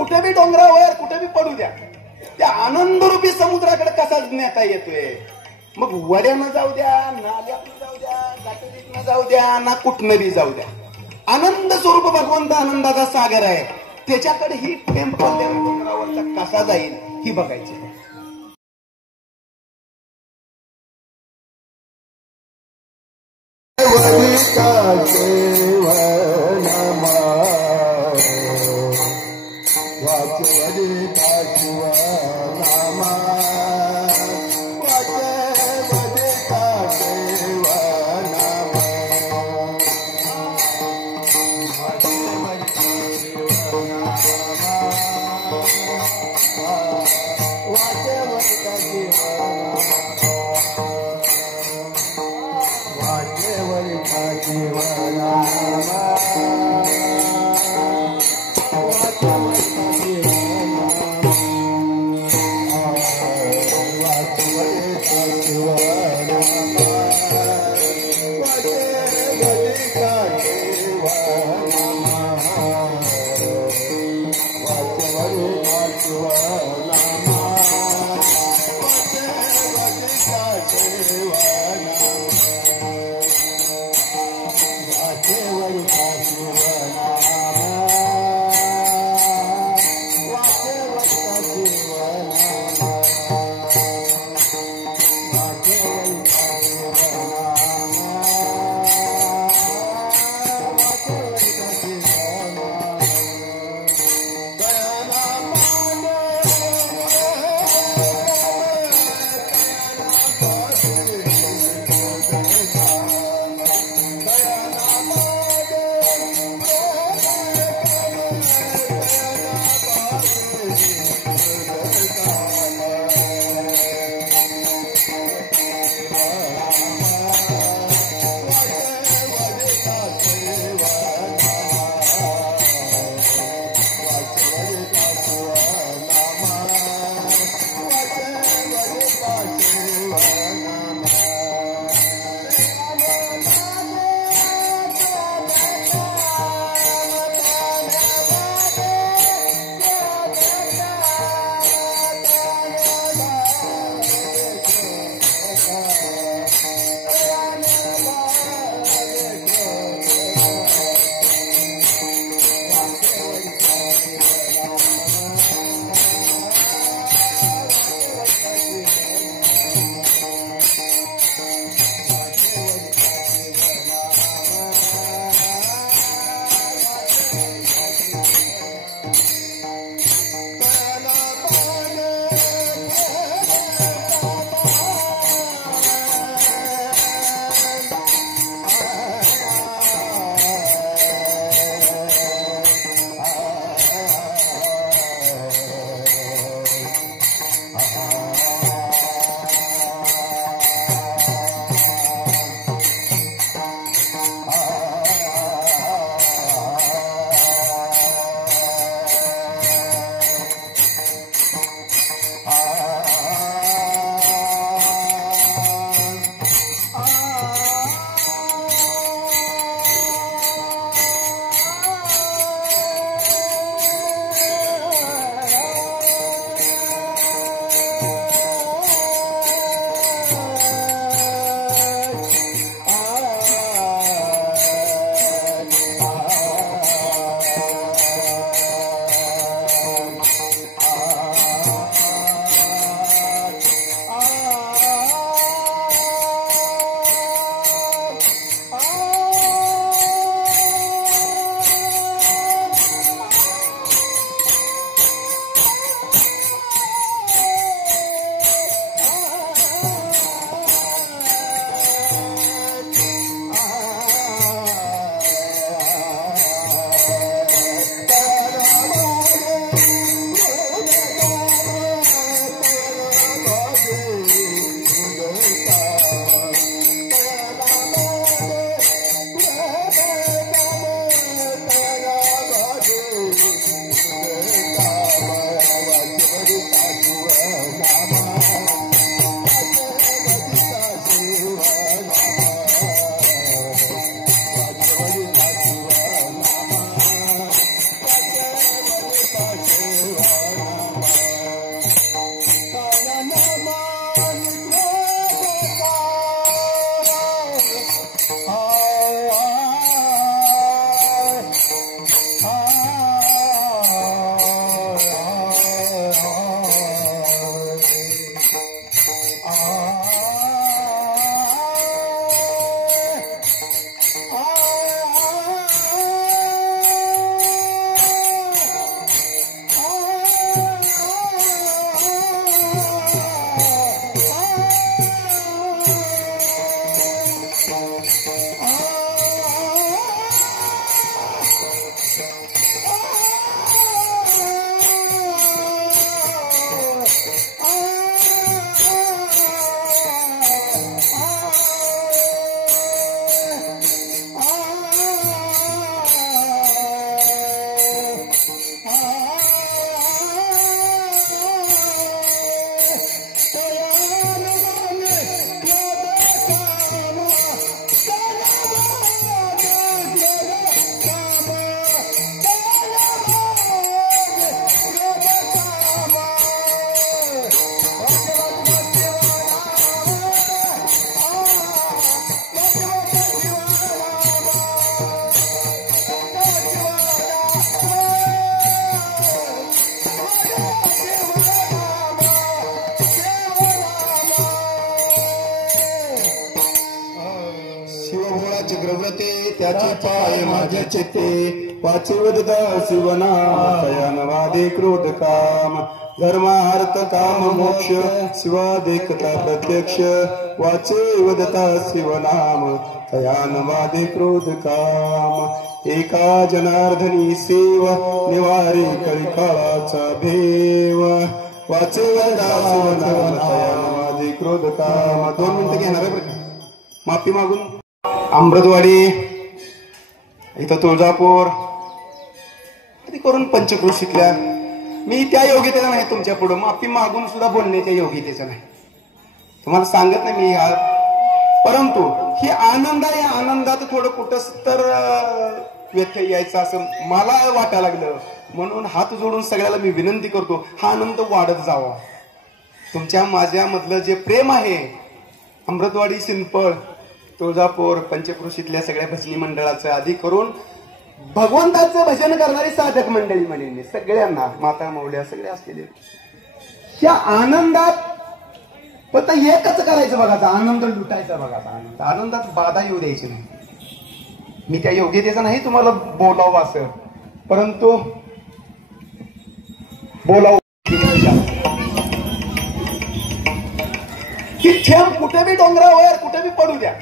कुठे बी डोंगरावर कुठे बी पडू द्या, त्या आनंदरूपी समुद्राकडे कसा नेता येतोय. मग वड्यानं जाऊ द्या, नाल्यातनं जाऊ द्या, गाठीतनं जाऊ द्या, ना कुठनं बी जाऊ द्या, आनंद स्वरूप भगवंत आनंदाचा सागर आहे. त्याच्याकडे ही टेम्पल डोंगरावरचा कसा जाईल ही बघायची. त्याचे पाय माझ्या चित्ते वाचिवदता शिवनाम तया नवादे क्रोध काम धर्म अर्थ काम मोक्ष शिवा देखता प्रत्यक्ष वाचे वदता शिवनाम तया नवादे क्रोध काम एका जनार्दनी सेव निवारी कलिकाळाचा भेव वाचे वदता शिवनाम तया नवादे क्रोध काम 2 मिनिटं घेणार आहे बरं का माफी मागून अमृतवाडी इथं तुळजापूर करून पंचक्रोशीतल्या मी त्या योग्यतेचा नाही तुमच्या पुढे माफी मागून सुद्धा बोलण्याच्या योग्यतेचा नाही तुम्हाला सांगत नाही मी परंतु ही आनंद आहे आनंदात थोडं कुठंच तर व्यत्यय यायचा असं मला वाटायला लागलं म्हणून हात जोडून सगळ्याला मी विनंती करतो हा आनंद वाढत जावा तुमच्या माझ्यामधलं जे प्रेम आहे अमृतवाडी सिंपळ तुळजापूर पंचक्रोशीतल्या सगळ्या भजनी मंडळाचं आधी करून भगवंताचं भजन करणारी साधक मंडळी म्हणेन सगळ्यांना माता मौल्या सगळे असलेले या आनंदात फक्त एकच करायचं बघाचा आनंद लुटायचा बघाचा आनंद आनंदात बाधा येऊ द्यायची नाही मी त्या योग्यतेचा नाही तुम्हाला बोलावं असं परंतु बोलावं की थेंब कुठे बी डोंगरावर कुठे बी पडू द्या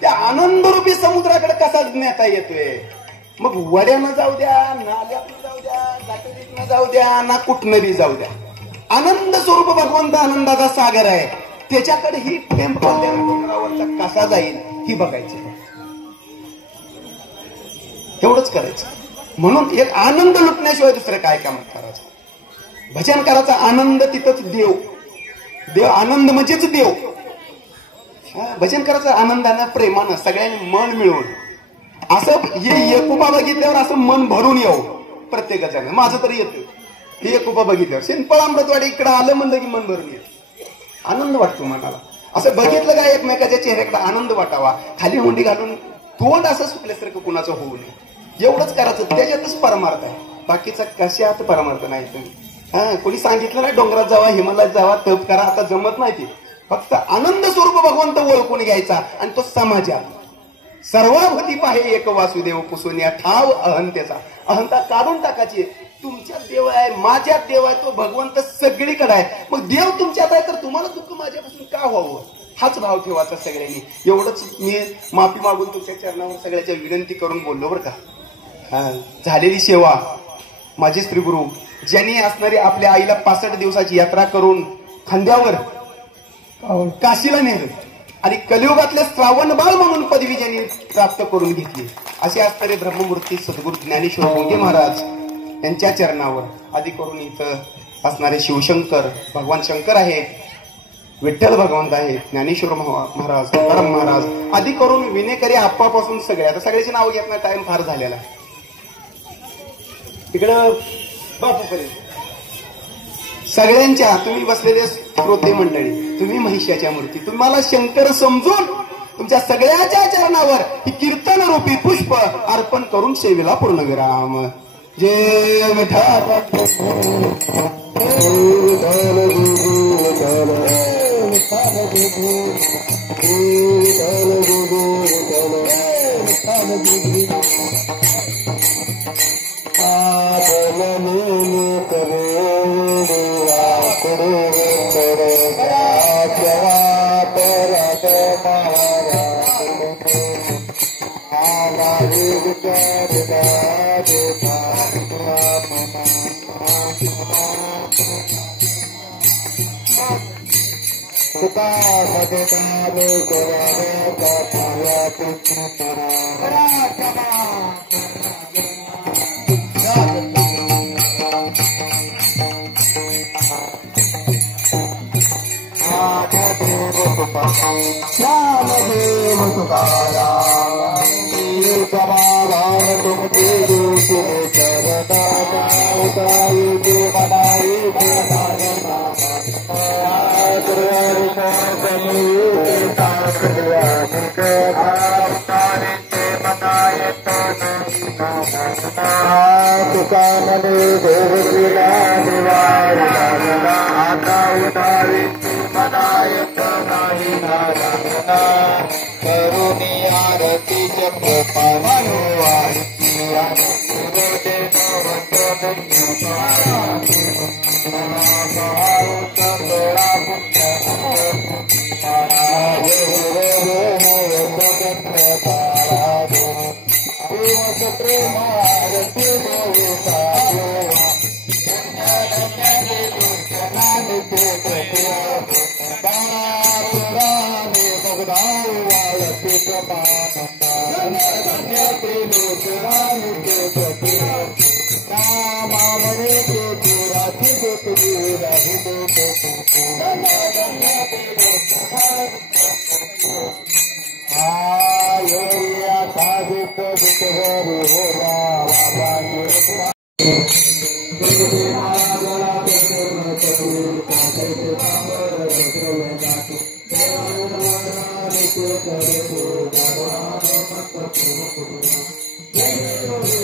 त्या आनंदरूपी समुद्राकडे कसा नेता येतोय मग वड्यानं जाऊ द्या नाल्यातनं जाऊ द्या गाठोडीतनं जाऊ द्या ना कुठनं बी जाऊ द्या आनंद स्वरूप भगवंत आनंदाचा सागर आहे त्याच्याकडे ही थेंब पडलेल्या डोंगरावरचा कसा जाईल ही बघायची एवढंच करायचं म्हणून एक आनंद लुटण्याशिवाय दुसरं काय काम करायचं भजन करायचा आनंद तिथंच देव देव आनंद म्हणजेच देव भजन करायचं आनंदानं प्रेमानं सगळ्यांनी मन मिळवून असं हे एकोपा बघितल्यावर असं मन भरून येऊ प्रत्येकाच्यानं माझं तरी येतं हे एकोपा बघितल्यावर सिंपल अमृतवाडी इकडे आलं म्हणलं की मन भरून येत आनंद वाटतो मनाला असं बघितलं का एकमेकाच्या चेहऱ्याकडे आनंद वाटावा खाली हुंडी घालून तोंड असं सुटल्यासारखं कुणाचं होऊ नये एवढंच करायचं त्याच्यातच परमार्थ आहे बाकीचा कशात परमार्थ नाही तुम्ही कोणी सांगितलं नाही डोंगरात जावा हिमालयात जावा तप करा आता जमत नाही ते फक्त आनंद स्वरूप भगवंत ओळखून घ्यायचा आणि तो समाजात सर्वाभूती पाहे एक वासुदेव पुसून या ठाव अहंतेचा अहंता काढून टाकायची तुमच्यात देव आहे माझ्यात देव आहे तो भगवंत सगळीकडे आहे मग देव तुमच्यात आहे तर तुम्हाला दुःख माझ्यापासून का व्हावं हाच भाव ठेवायचा सगळ्यांनी एवढंच मी माफी मागून तुमच्या चरणावर सगळ्याच्या विनंती करून बोललो बरं का झालेली सेवा माझे श्रीगुरु ज्यांनी असणारी आपल्या आईला 65 दिवसाची यात्रा करून खांद्यावर काशीला नेलं आणि कलियुगातले श्रावण बाळ म्हणून पदवी ज्यांनी प्राप्त करून घेतली असे असणारे ब्रह्ममूर्ती सद्गुरू ज्ञानेश्वर भोंगे महाराज यांच्या चरणावर आधी करून इथं असणारे शिवशंकर भगवान शंकर आहेत विठ्ठल भगवंत आहेत ज्ञानेश्वर महाराज तुकाराम महाराज आधी करून विनेकरी आप्पापासून सगळे आता सगळ्याची नाव घेत नाही टाइम फार झालेला इकडं बापूपर्यंत सगळ्यांच्या तुम्ही बसलेले श्रोते मंडळी तुम्ही महिष्याच्या मूर्ती तुम्हाला शंकर समजून तुमच्या सगळ्याच्या चरणावर ही कीर्तन रूपी पुष्प अर्पण करून सेवेला पूर्णविराम जय विठ्ठल करुणी आरती Thank you.